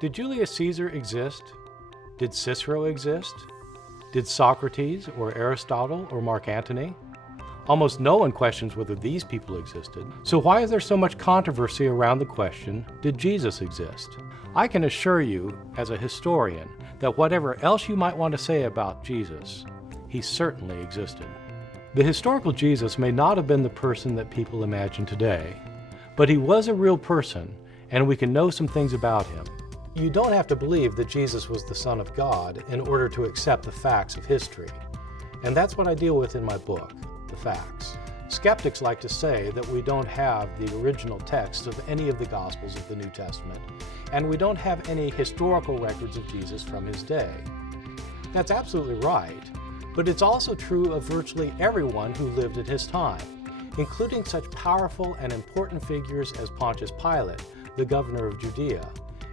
Did Julius Caesar exist? Did Cicero exist? Did Socrates or Aristotle or Mark Antony? Almost no one questions whether these people existed. So why is there so much controversy around the question, did Jesus exist? I can assure you, as a historian, that whatever else you might want to say about Jesus, he certainly existed. The historical Jesus may not have been the person that people imagine today, but he was a real person, and we can know some things about him. You don't have to believe that Jesus was the Son of God in order to accept the facts of history. And that's what I deal with in my book, The Facts. Skeptics like to say that we don't have the original text of any of the Gospels of the New Testament, and we don't have any historical records of Jesus from his day. That's absolutely right, but it's also true of virtually everyone who lived at his time, including such powerful and important figures as Pontius Pilate, the governor of Judea,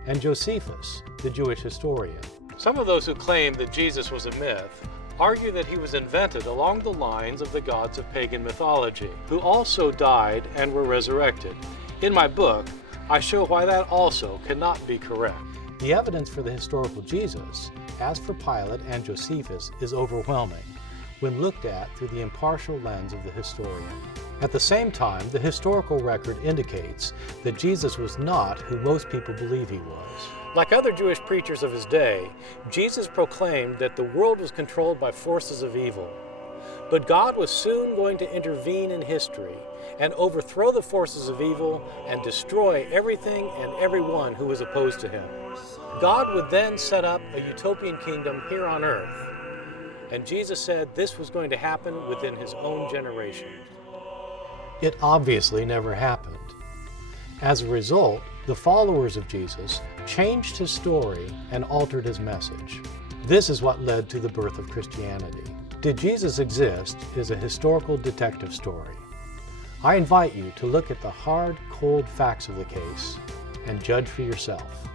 and Josephus, the Jewish historian. Some of those who claim that Jesus was a myth argue that he was invented along the lines of the gods of pagan mythology, who also died and were resurrected. In my book, I show why that also cannot be correct. The evidence for the historical Jesus, as for Pilate and Josephus, is overwhelming when looked at through the impartial lens of the historian. At the same time, the historical record indicates that Jesus was not who most people believe he was. Like other Jewish preachers of his day, Jesus proclaimed that the world was controlled by forces of evil. But God was soon going to intervene in history and overthrow the forces of evil and destroy everything and everyone who was opposed to him. God would then set up a utopian kingdom here on earth. And Jesus said this was going to happen within his own generation. It obviously never happened. As a result, the followers of Jesus changed his story and altered his message. This is what led to the birth of Christianity. Did Jesus exist is a historical detective story. I invite you to look at the hard, cold facts of the case and judge for yourself.